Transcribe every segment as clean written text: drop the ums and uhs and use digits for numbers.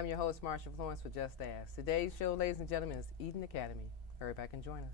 I'm your host, Marsha, Florence with Just Ask. Today's show, ladies and gentlemen, is Eaton Academy. Hurry back and join us.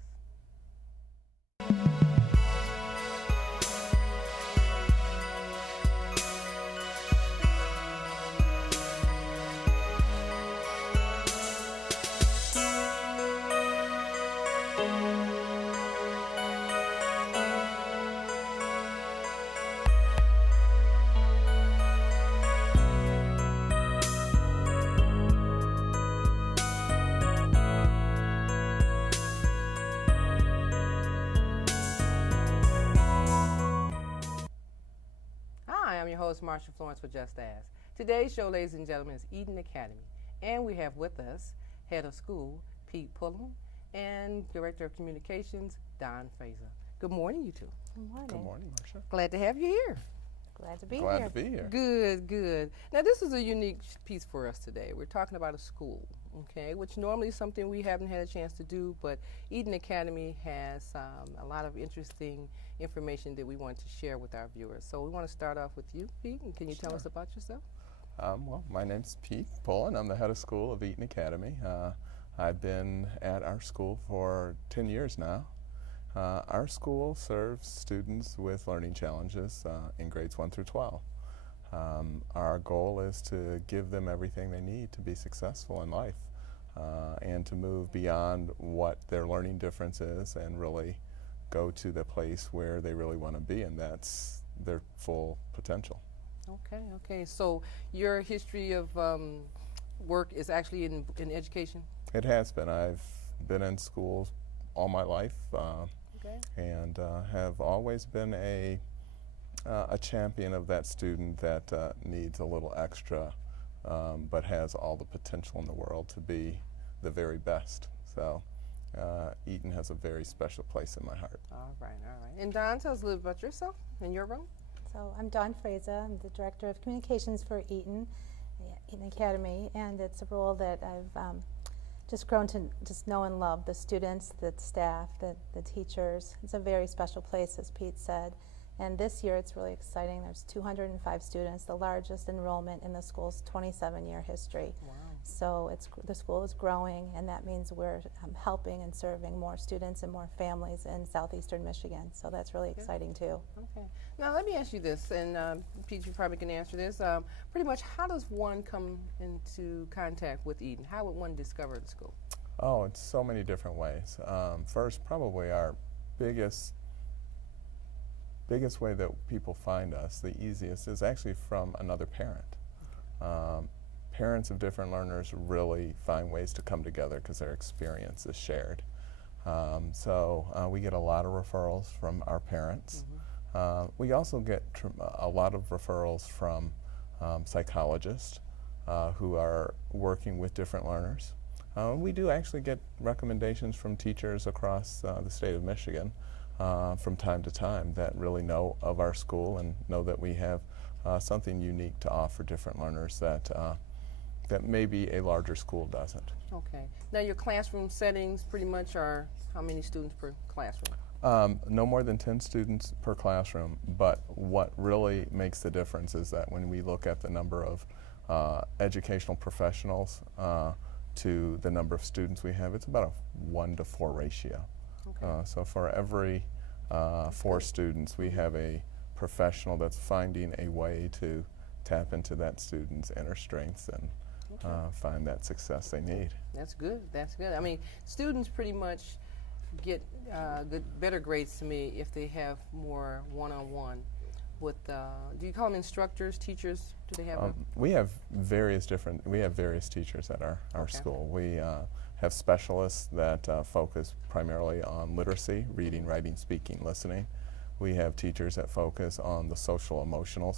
I'm your host, Marsha Florence with Just Ask. Today's show, ladies and gentlemen, is Eaton Academy. And we have with us Head of School, Pete Pullen, and Director of Communications, Don Fraser. Good morning, you two. Good morning. Good morning, Marsha. Glad to have you here. Glad to be Glad here. to be here. Good, good. Now, this is a unique piece for us today. We're talking about a school, okay, which normally is something we haven't had a chance to do, but Eaton Academy has a lot of interesting information that we want to share with our viewers. So we want to start off with you, Pete, and can you tell us about yourself? Well, my name's Pete Pullen. I'm the head of school of Eaton Academy. I've been at our school for 10 years now. Our school serves students with learning challenges in grades 1 through 12. Our goal is to give them everything they need to be successful in life and to move beyond what their learning difference is and really go to the place where they really want to be, and that's their full potential. Okay. So your history of work is actually in education? It has been. I've been in schools all my life. And have always been a champion of that student that needs a little extra but has all the potential in the world to be the very best. So Eaton has a very special place in my heart. All right. And Don, tell us a little about yourself and your role. So I'm Don Fraser. I'm the Director of Communications for Eaton Academy, and it's a role that I've just grown to just know and love the students, the staff, the teachers. It's a very special place, as Pete said. And this year it's really exciting. There's 205 students, the largest enrollment in the school's 27-year history. Wow. So the school is growing, and that means we're helping and serving more students and more families in southeastern Michigan. So that's really exciting too. Okay. Now let me ask you this, and Pete, you probably can answer this. Pretty much, how does one come into contact with Eaton? How would one discover the school? Oh, it's so many different ways. First, probably our biggest way that people find us, the easiest, is actually from another parent. Parents of different learners really find ways to come together because their experience is shared. So we get a lot of referrals from our parents. We also get a lot of referrals from psychologists who are working with different learners. We do actually get recommendations from teachers across the state of Michigan from time to time that really know of our school and know that we have something unique to offer different learners that maybe a larger school doesn't. Okay. Now your classroom settings pretty much are how many students per classroom? No more than 10 students per classroom, but what really makes the difference is that when we look at the number of educational professionals to the number of students we have, it's about a 1-to-4 ratio. Okay. So for every 4 students, we have a professional that's finding a way to tap into that student's inner strengths and find that success they need. That's good. That's good. I mean, students pretty much get better grades to me if they have more one-on-one with. Do you call them instructors, teachers? Do they have? We have various teachers at our school. We have specialists that focus primarily on literacy, reading, writing, speaking, listening. We have teachers that focus on the social emotional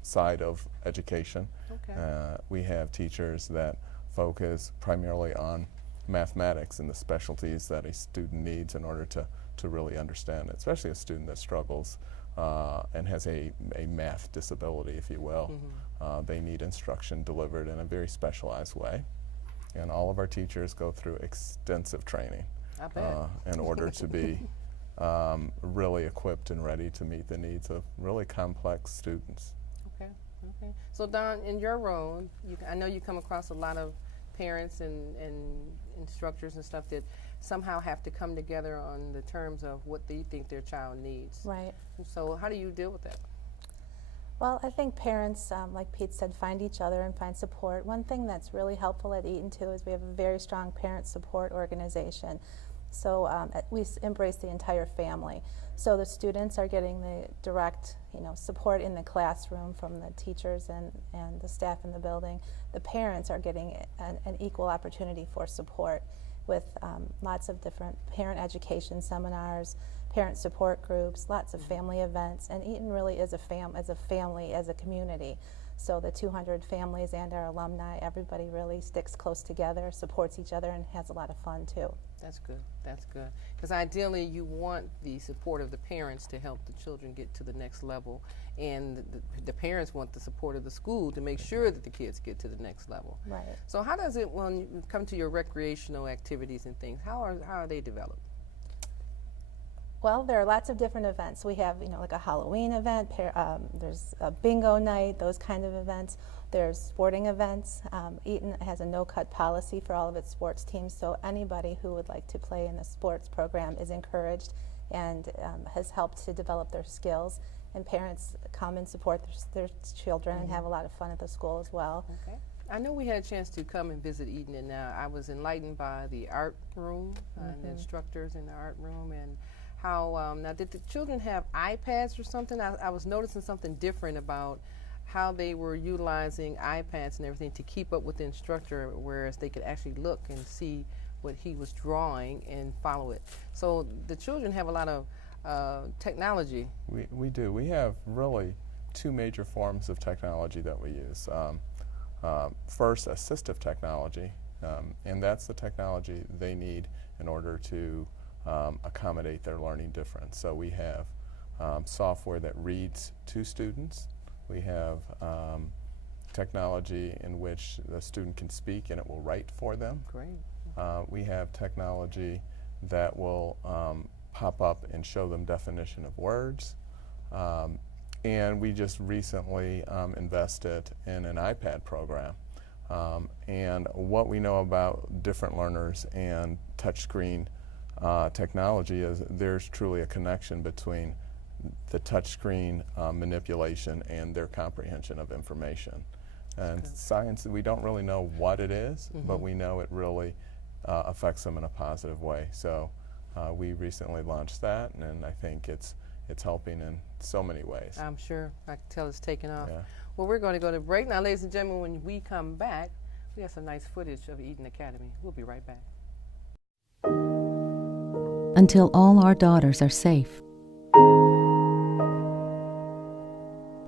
side of education. Okay. We have teachers that focus primarily on mathematics and the specialties that a student needs in order to really understand it, especially a student that struggles and has a math disability, if you will. They need instruction delivered in a very specialized way. And all of our teachers go through extensive training in order to be really equipped and ready to meet the needs of really complex students. Okay. So Don, in your role, I know you come across a lot of parents and instructors and stuff that somehow have to come together on the terms of what they think their child needs. Right. So how do you deal with that? Well, I think parents, like Pete said, find each other and find support. One thing that's really helpful at Eaton, too, is we have a very strong parent support organization. So we embrace the entire family. So the students are getting the direct, support in the classroom from the teachers and the staff in the building. The parents are getting an equal opportunity for support with lots of different parent education seminars, parent support groups, lots of family events, and Eaton really is a family, as a community. So the 200 families and our alumni, everybody really sticks close together, supports each other, and has a lot of fun too. That's good. That's good. Because ideally, you want the support of the parents to help the children get to the next level, and the parents want the support of the school to make sure that the kids get to the next level. Right. So how does it, when you come to your recreational activities and things, how are they developed? Well, there are lots of different events. We have, like a Halloween event, there's a bingo night, those kind of events. There's sporting events. Eaton has a no-cut policy for all of its sports teams, so anybody who would like to play in the sports program is encouraged and has helped to develop their skills. And parents come and support their children and have a lot of fun at the school as well. Okay. I know we had a chance to come and visit Eaton, and I was enlightened by the art room and the instructors in the art room, and how, now did the children have iPads or something? I was noticing something different about how they were utilizing iPads and everything to keep up with the instructor, whereas they could actually look and see what he was drawing and follow it. So the children have a lot of technology. We do. We have really two major forms of technology that we use. First, assistive technology, and that's the technology they need in order to accommodate their learning difference. So we have software that reads to students. We have technology in which the student can speak and it will write for them. Great. We have technology that will pop up and show them definition of words. And we just recently invested in an iPad program. And what we know about different learners and touchscreen technology is there's truly a connection between the touchscreen manipulation and their comprehension of information. And science, we don't really know what it is, but we know it really affects them in a positive way. So we recently launched that, and I think it's helping in so many ways. I'm sure. I can tell it's taken off. Yeah. Well, we're going to go to break. Now, ladies and gentlemen, when we come back, we have some nice footage of Eaton Academy. We'll be right back. Until all our daughters are safe.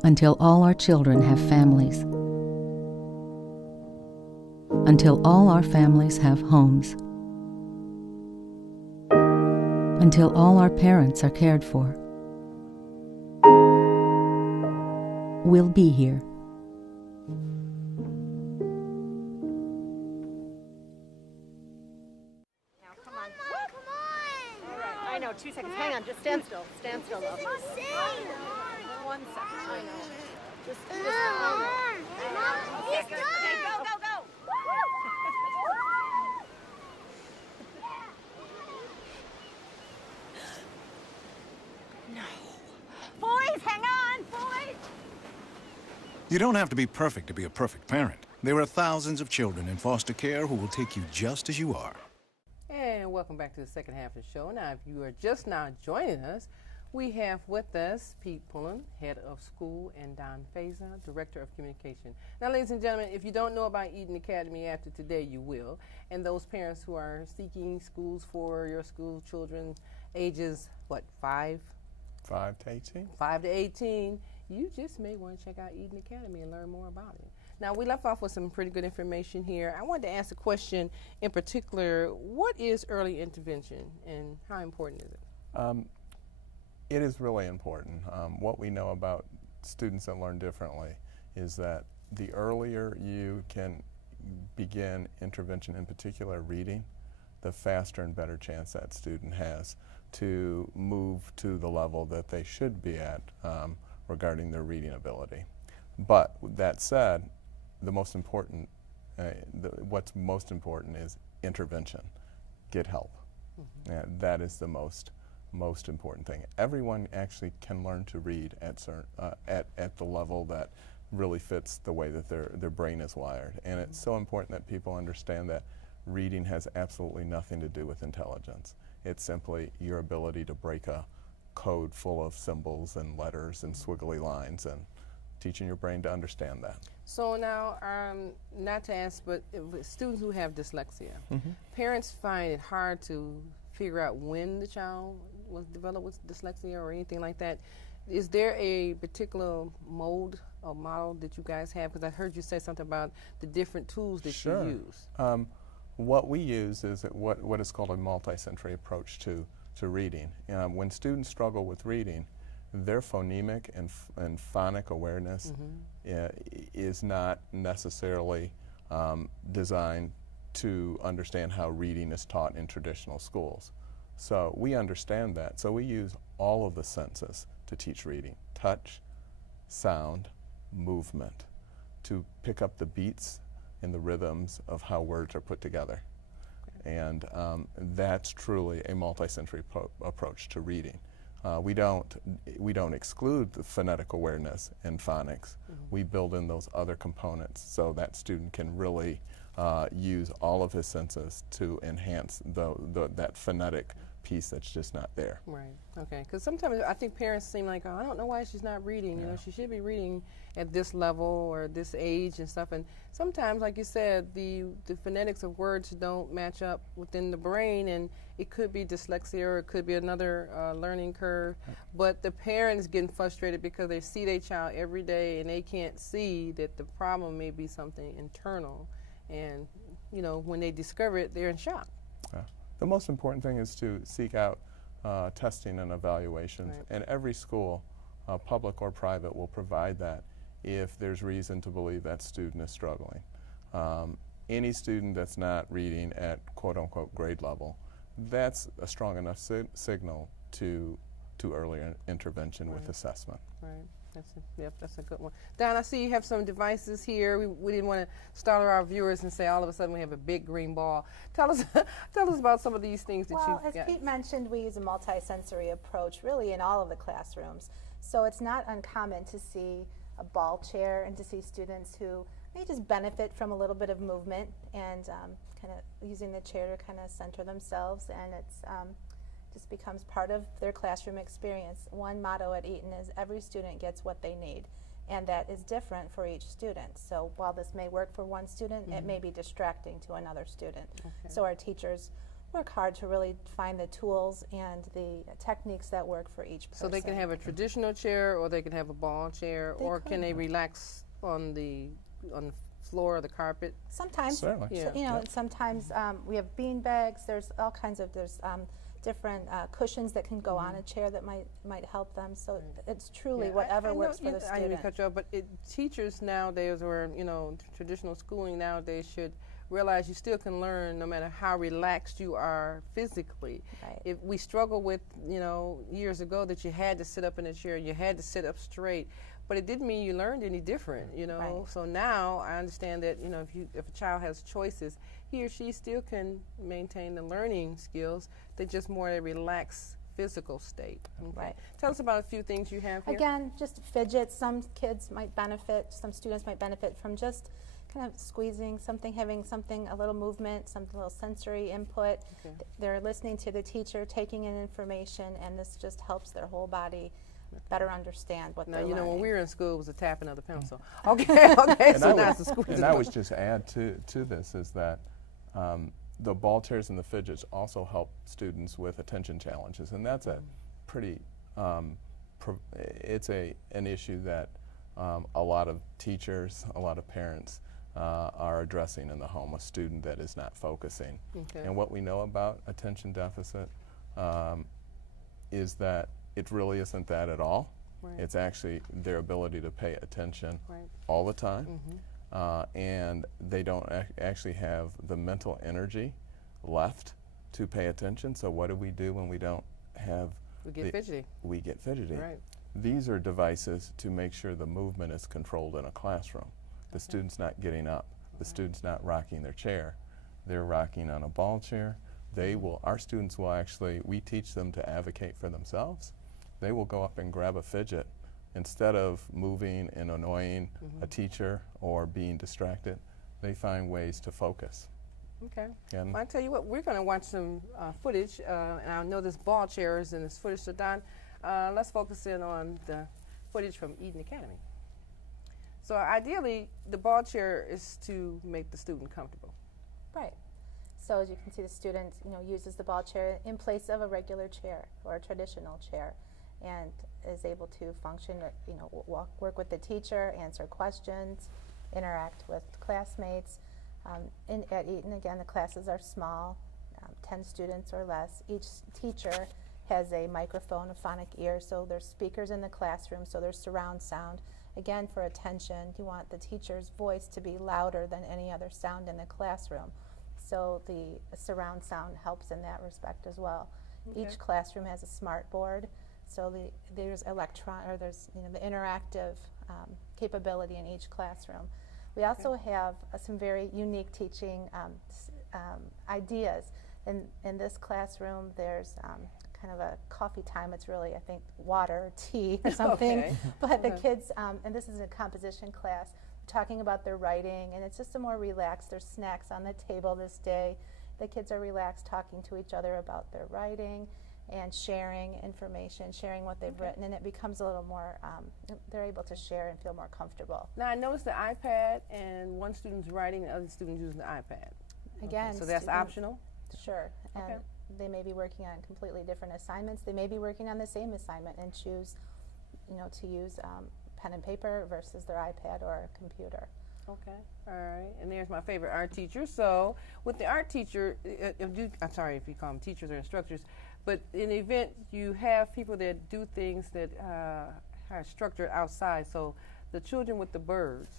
Until all our children have families. Until all our families have homes. Until all our parents are cared for. We'll be here. Now, come on. Come on. All right. I know. 2 seconds. Hang on. Just stand still. Stand still, love. 1 second. I know. Just I know. Okay, go, go, go. No. Boys, hang on. Boys. You don't have to be perfect to be a perfect parent. There are thousands of children in foster care who will take you just as you are. And welcome back to the second half of the show. Now, if you are just now joining us, we have with us Pete Pullen, head of school, and Don Feza, director of communication. Now, ladies and gentlemen, if you don't know about Eaton Academy after today, you will. And those parents who are seeking schools for your school children, ages, what, 5? 5 to 18? 5 to 18, you just may want to check out Eaton Academy and learn more about it. Now, we left off with some pretty good information here. I wanted to ask a question in particular. What is early intervention and how important is it? It is really important. What we know about students that learn differently is that the earlier you can begin intervention, in particular reading, the faster and better chance that student has to move to the level that they should be at regarding their reading ability. But that said, the most important, what's most important is intervention. Get help. That is the most important thing. Everyone actually can learn to read at the level that really fits the way that their brain is wired. And it's so important that people understand that reading has absolutely nothing to do with intelligence. It's simply your ability to break a code full of symbols and letters and squiggly lines, and teaching your brain to understand that. So now, not to ask, but students who have dyslexia, parents find it hard to figure out when the child was developed with dyslexia or anything like that. Is there a particular mode or model that you guys have? Because I heard you say something about the different tools that you use. What we use is what is called a multi-sensory approach to reading. When students struggle with reading, their phonemic and phonic awareness is not necessarily designed to understand how reading is taught in traditional schools. So we understand that. So we use all of the senses to teach reading: touch, sound, movement, to pick up the beats and the rhythms of how words are put together. And that's truly a multi-sensory approach to reading. We don't exclude the phonetic awareness and phonics. We build in those other components so that student can really use all of his senses to enhance that phonetic piece that's just not there. Right. Okay. Because sometimes I think parents seem like, oh, I don't know why she's not reading. You know, she should be reading at this level or this age and stuff. And sometimes, like you said, the phonetics of words don't match up within the brain, and it could be dyslexia or it could be another learning curve. But the parents getting frustrated because they see their child every day and they can't see that the problem may be something internal. And, you know, when they discover it, they're in shock. The most important thing is to seek out testing and evaluations. Right. And every school, public or private, will provide that if there's reason to believe that student is struggling. Any student that's not reading at quote-unquote grade level, that's a strong enough signal to earlier intervention with assessment. Right. That's a good one. Don, I see you have some devices here. We didn't want to startle our viewers and say all of a sudden we have a big green ball. Tell us about some of these things that you've got. Well, as Pete mentioned, we use a multi-sensory approach really in all of the classrooms. So it's not uncommon to see a ball chair and to see students who may just benefit from a little bit of movement and kind of using the chair to kind of center themselves, and it's just becomes part of their classroom experience. One motto at Eaton is every student gets what they need, and that is different for each student. So while this may work for one student, it may be distracting to another student. Okay. So our teachers work hard to really find the tools and the techniques that work for each person. So they can have a traditional chair, or they can have a ball chair, or can they relax on the floor or the carpet? Sometimes, certainly. So, you know, sometimes we have bean bags. There's all kinds of different cushions that can go on a chair that might help them. So it's truly whatever works for the student. I didn't cut you off, but teachers nowadays, or traditional schooling nowadays, should realize you still can learn no matter how relaxed you are physically. Right. If we struggle with, years ago that you had to sit up in a chair, you had to sit up straight, but it didn't mean you learned any different, Right. So now I understand that, if a child has choices, he or she still can maintain the learning skills. They're just more a relaxed physical state. Okay. Right. Tell us about a few things you have here. Again, just fidgets. Some kids might benefit, some students might benefit from just kind of squeezing something, having something, a little movement, some little sensory input. Okay. They're listening to the teacher, taking in information, and this just helps their whole body better understand what they're learning. When we were in school, it was a tapping of the pencil. Okay, And so I now would, it's a squeeze. and I would just add to this is that the ball chairs and the fidgets also help students with attention challenges, and that's a pretty, it's an issue that a lot of teachers, a lot of parents are addressing in the home, a student that is not focusing. Okay. And what we know about attention deficit is that it really isn't that at all. Right. It's actually their ability to pay attention Right. all the time, and they don't actually have the mental energy left to pay attention. So what do we do when we don't have? We get fidgety. We get fidgety. Right. These are devices to make sure the movement is controlled in a classroom. The student's not getting up. The student's not rocking their chair. They're rocking on a ball chair. Our students will actually, we teach them to advocate for themselves. They will go up and grab a fidget. Instead of moving and annoying a teacher or being distracted, they find ways to focus. Okay. And Well, I tell you what, we're going to watch some footage, and I know this ball chair is in this footage, so Don, let's focus in on the footage from Eaton Academy. So ideally, the ball chair is to make the student comfortable. Right. So as you can see, the student, uses the ball chair in place of a regular chair or a traditional chair, and is able to function, work with the teacher, answer questions, interact with classmates. At Eaton, again, the classes are small, 10 students or less. Each teacher has a microphone, a phonic ear, so there's speakers in the classroom, so there's surround sound. Again, for attention, you want the teacher's voice to be louder than any other sound in the classroom. So the surround sound helps in that respect as well. Okay. Each classroom has a smart board, so there's the interactive capability in each classroom. We also have some very unique teaching ideas. In this classroom, there's kind of a coffee time. It's really, I think, water or tea or something. Okay. But the kids, and this is a composition class, talking about their writing, and it's just a more relaxed. There's snacks on the table this day. The kids are relaxed, talking to each other about their writing and sharing information, sharing what they've written, and it becomes a little more, they're able to share and feel more comfortable. Now I noticed the iPad, and one student's writing, and the other student's using the iPad. Again, So that's students- optional? Sure. And Okay. they may be working on completely different assignments. They may be working on the same assignment and choose, to use pen and paper versus their iPad or a computer. Okay, all right. And there's my favorite art teacher. So with the art teacher, I'm sorry if you call them teachers or instructors, but in the event you have people that do things that are structured outside, so the children with the birds.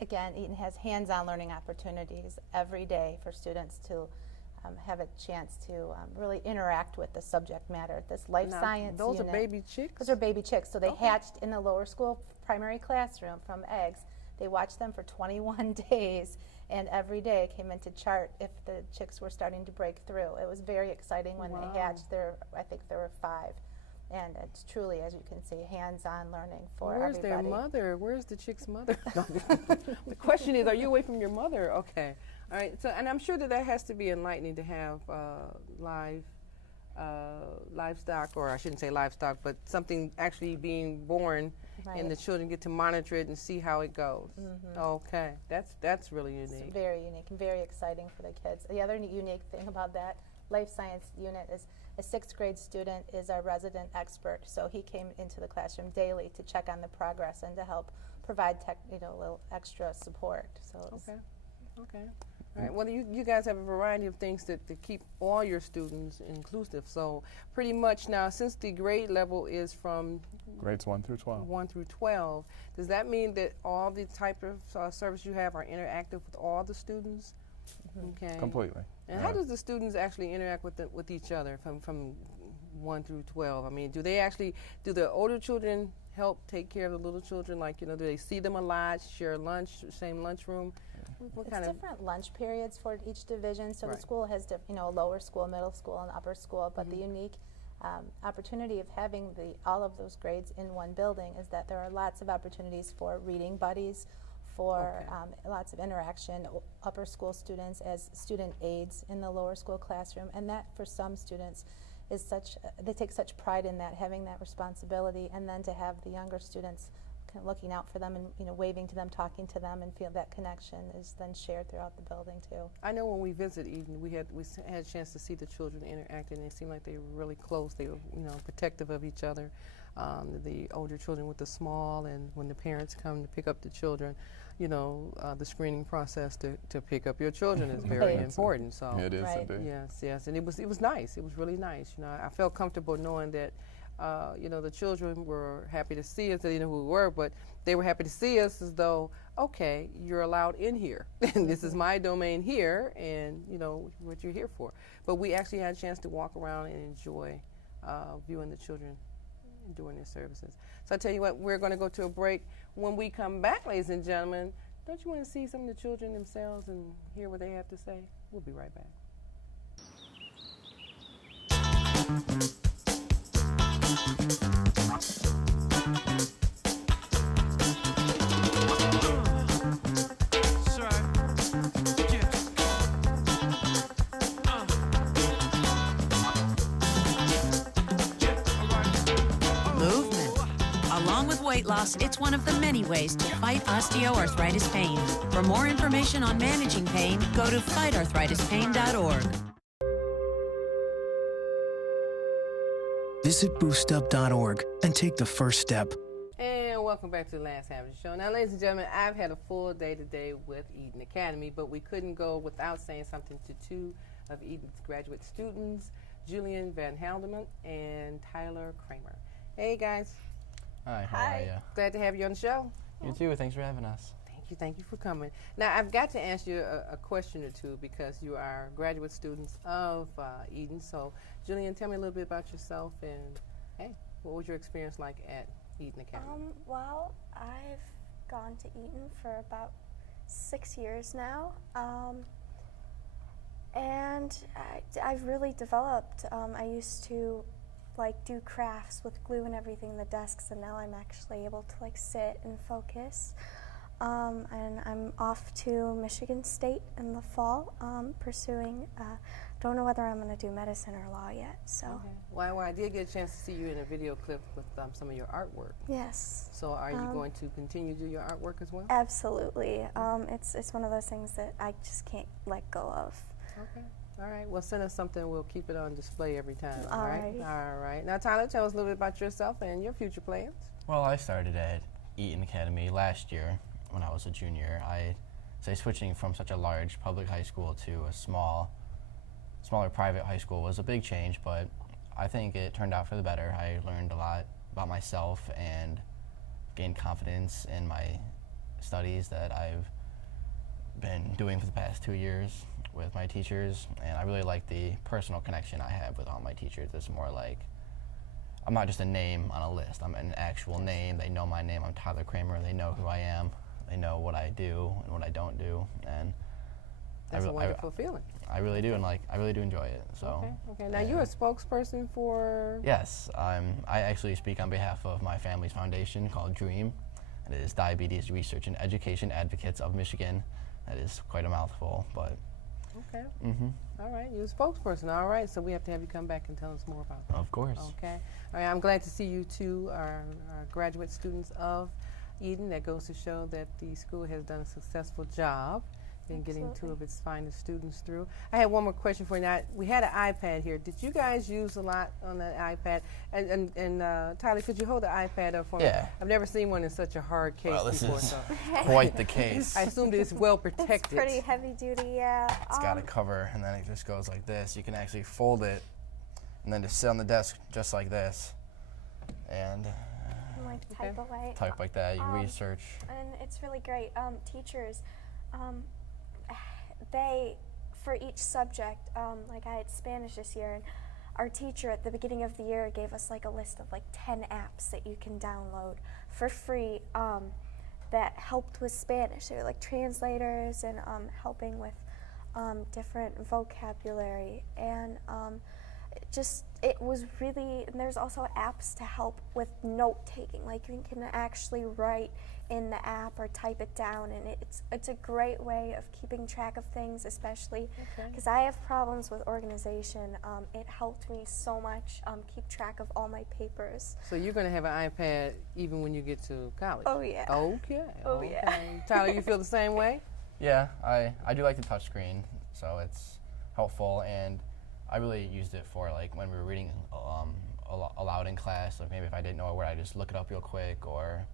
Again, Eaton has hands-on learning opportunities every day for students to have a chance to really interact with the subject matter. This life Now, science those unit. are baby chicks? Those are baby chicks. So they Okay. hatched in the lower school primary classroom from eggs. They watched them for 21 days, and every day came in to chart if the chicks were starting to break through. It was very exciting when Wow. they hatched. I think there were 5. And it's truly, as you can see, hands-on learning for Where's everybody. their mother? Where's the chick's mother? The question is, are you away from your mother? Okay. All right. So, and I'm sure that has to be enlightening to have livestock, or I shouldn't say livestock, but something actually being born, Right. and the children get to monitor it and see how it goes. Okay. That's really It's unique. very unique and very exciting for the kids. The other unique thing about that life science unit is a 6th grade student is our resident expert, so he came into the classroom daily to check on the progress and to help provide a little extra support. So it's Okay. Okay. All right. Well, you guys have a variety of things to keep all your students inclusive. So pretty much now, since the grade level is from grades 1 through 12. 1 through 12, does that mean that all the type of service you have are interactive with all the students? Okay. Completely. And how does the students actually interact with each other from 1 through 12? I mean, do the older children help take care of the little children? Like, do they see them a lot, share lunch, same lunchroom? What it's kind of different lunch periods for each division. So Right. the school has a lower school, middle school, and upper school. But the unique opportunity of having all of those grades in one building is that there are lots of opportunities for reading buddies, for lots of interaction, upper school students as student aides in the lower school classroom, and that for some students is they take such pride in that, having that responsibility, and then to have the younger students kind of looking out for them and waving to them, talking to them, and feel that connection is then shared throughout the building too. I know when we visited Eaton, we had a chance to see the children interacting, and it seemed like they were really close. They were, protective of each other. The older children with the small, and when the parents come to pick up the children, the screening process to pick up your children is very Right. important. So It is Right. indeed. yes, and it was nice. It was really nice. I felt comfortable knowing that. The children were happy to see us. They didn't know who we were, but they were happy to see us as though, okay, you're allowed in here. And this is my domain here, and what you're here for. But we actually had a chance to walk around and enjoy viewing the children during their services. So I tell you what, we're going to go to a break. When we come back, ladies and gentlemen, don't you want to see some of the children themselves and hear what they have to say? We'll be right back. Weight loss, it's one of the many ways to fight osteoarthritis pain. For more information on managing pain, go to fightarthritispain.org. Visit boostup.org and take the first step. And welcome back to the last half of the show. Now, ladies and gentlemen, I've had a full day today with Eaton Academy, but we couldn't go without saying something to two of Eaton's graduate students, Julian Van Helderman and Tyler Kramer. Hey, guys. Hi, how are you? Glad to have you on the show. You too, thanks for having us. Thank you for coming. Now, I've got to ask you a question or two because you are graduate students of Eaton. So, Julian, tell me a little bit about yourself and, hey, what was your experience like at Eaton Academy? Well, I've gone to Eaton for about 6 years now. And I've really developed. I used to do crafts with glue and everything in the desks, and now I'm actually able to sit and focus. And I'm off to Michigan State in the fall, pursuing, don't know whether I'm going to do medicine or law yet, so. Okay. Well, I did get a chance to see you in a video clip with some of your artwork. Yes. So are you going to continue to do your artwork as well? Absolutely. It's one of those things that I just can't let go of. Okay. All right. Well, send us something. We'll keep it on display every time. All right. All right. Now, Tyler, tell us a little bit about yourself and your future plans. Well, I started at Eaton Academy last year when I was a junior. I say switching from such a large public high school to a smaller private high school was a big change, but I think it turned out for the better. I learned a lot about myself and gained confidence in my studies that I've been doing for the past 2 years with my teachers, and I really like the personal connection I have with all my teachers. It's more like I'm not just a name on a list. I'm an actual name. They know my name. I'm Tyler Kramer. They know who I am. They know what I do and what I don't do, and that's a wonderful feeling. I really do, and I really do enjoy it. So. Okay. Now you're a spokesperson for. Yes, I actually speak on behalf of my family's foundation called DREAM. It is Diabetes Research and Education Advocates of Michigan. That is quite a mouthful, but. Okay. All right. You're a spokesperson. All right. So we have to have you come back and tell us more about that. Of course. Okay. All right. I'm glad to see you two are graduate students of Eaton. That goes to show that the school has done a successful job in getting two of its finest students through. I had one more question for you. Now, we had an iPad here. Did you guys use a lot on the iPad? And Tyler, could you hold the iPad up for me? Yeah. I've never seen one in such a hard case before. This is quite the case. I assumed it's well protected. It's pretty heavy duty, yeah. It's got a cover, and then it just goes like this. You can actually fold it, and then just sit on the desk just like this, and type away. Type like that. You research. And it's really great. Teachers. They, for each subject, like I had Spanish this year, and our teacher at the beginning of the year gave us a list of 10 apps that you can download for free that helped with Spanish. They were translators and helping with different vocabulary, and it was really, and there's also apps to help with note taking. You can actually write in the app or type it down, and it's a great way of keeping track of things, especially because I have problems with organization. It helped me so much keep track of all my papers. So you're going to have an iPad even when you get to college? Oh yeah. Okay. Oh yeah. Tyler, you feel the same way? Yeah, I do like the touch screen, so it's helpful, and I really used it for when we were reading aloud in class. Maybe if I didn't know a word, I just look it up real quick, or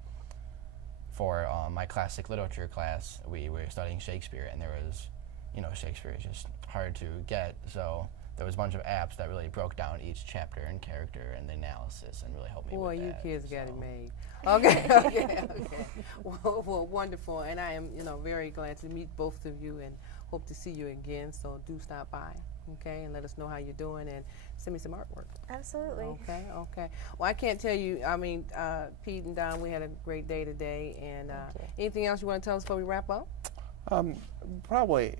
for my classic literature class, we were studying Shakespeare, and there was, Shakespeare is just hard to get, so there was a bunch of apps that really broke down each chapter and character and the analysis and really helped me with that. Boy, you kids got it made. Okay. Well, wonderful, and I am, very glad to meet both of you and hope to see you again, so do stop by. okay, and let us know how you're doing, and send me some artwork. Absolutely. Okay, okay. Well, I can't tell you, I mean, Pete and Don, we had a great day today, and anything else you want to tell us before we wrap up? Probably,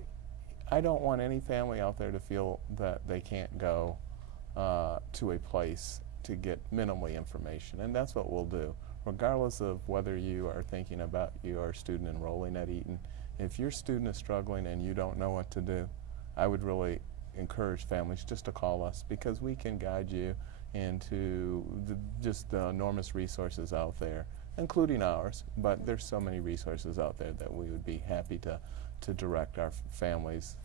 I don't want any family out there to feel that they can't go to a place to get minimally information, and that's what we'll do. Regardless of whether you are thinking about your student enrolling at Eaton, if your student is struggling and you don't know what to do, I would really encourage families just to call us, because we can guide you into just the enormous resources out there, including ours, but there's so many resources out there that we would be happy to direct our families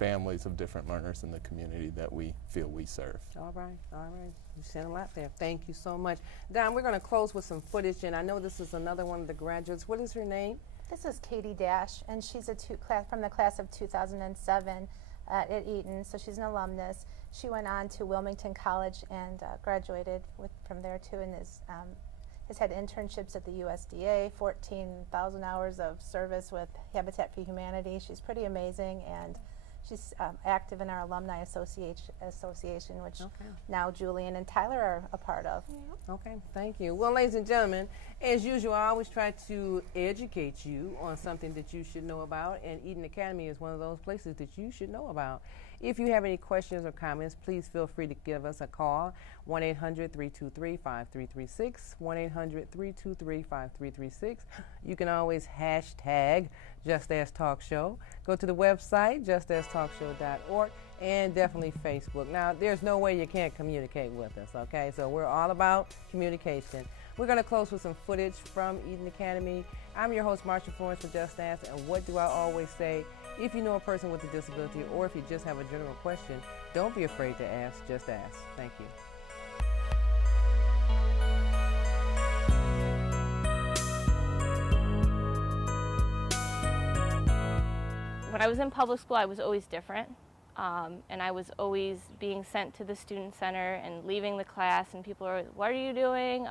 of different learners in the community that we feel we serve. All right, all right. You said a lot there. Thank you so much. Don, we're going to close with some footage, and I know this is another one of the graduates. What is her name? This is Katie Dash, and she's from the class of 2007 at Eaton, so she's an alumnus. She went on to Wilmington College and graduated from there too, and has had internships at the USDA, 14,000 hours of service with Habitat for Humanity. She's pretty amazing, and she's active in our Alumni Association, which now Julian and Tyler are a part of. Okay, thank you. Well, ladies and gentlemen, as usual, I always try to educate you on something that you should know about, and Eaton Academy is one of those places that you should know about. If you have any questions or comments, please feel free to give us a call, 1-800-323-5336, 1-800-323-5336. You can always hashtag Just Ask Talk Show. Go to the website, justasktalkshow.org, and definitely Facebook. Now, there's no way you can't communicate with us, okay? So we're all about communication. We're going to close with some footage from Eaton Academy. I'm your host, Marsha Florence for Just Ask, and what do I always say? If you know a person with a disability, or if you just have a general question, don't be afraid to ask, just ask. Thank you. When I was in public school, I was always different, and I was always being sent to the student center and leaving the class, and people are, what are you doing?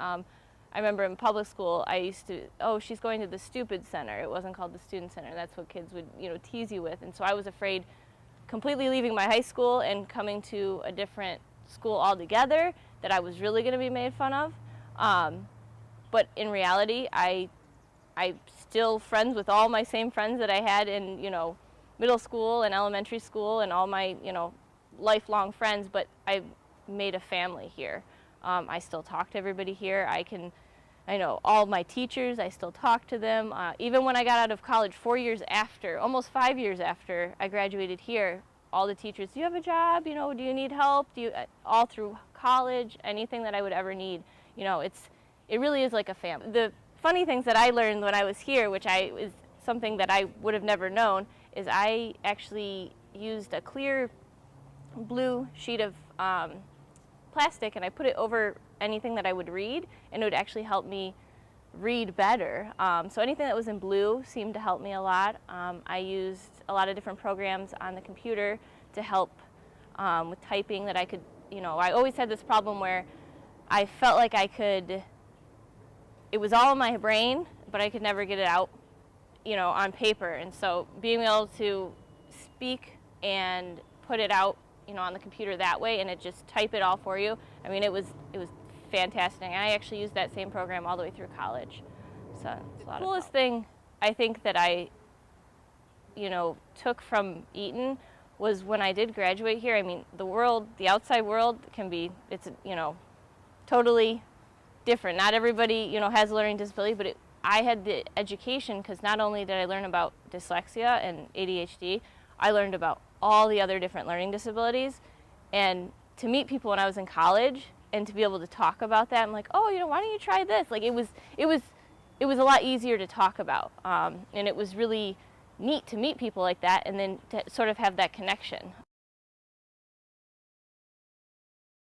I remember in public school, I used to, oh, she's going to the stupid center. It wasn't called the student center. That's what kids would, tease you with. And so I was afraid completely leaving my high school and coming to a different school altogether that I was really going to be made fun of. But in reality, I'm still friends with all my same friends that I had in, middle school and elementary school, and all my, lifelong friends, but I made a family here. I still talk to everybody here. I know all my teachers, I still talk to them. Even when I got out of college 4 years after, almost 5 years after I graduated here, all the teachers, do you have a job? Do you need help? All through college, anything that I would ever need, it really is like a family. The funny things that I learned when I was here, which is something that I would have never known, is I actually used a clear blue sheet of plastic, and I put it over anything that I would read, and it would actually help me read better. So anything that was in blue seemed to help me a lot. I used a lot of different programs on the computer to help with typing that I could, I always had this problem where I felt like it was all in my brain, but I could never get it out, on paper. And so being able to speak and put it out, on the computer that way, and it just type it all for you. I mean, it was fantastic. And I actually used that same program all the way through college. So it's a lot of fun. The coolest thing I think that I, took from Eaton was when I did graduate here. I mean, the outside world it's totally different. Not everybody, has a learning disability, but I had the education, because not only did I learn about dyslexia and ADHD, I learned about all the other different learning disabilities. And to meet people when I was in college and to be able to talk about that, I'm like, oh, why don't you try this? Like, it was a lot easier to talk about. And it was really neat to meet people like that and then to sort of have that connection.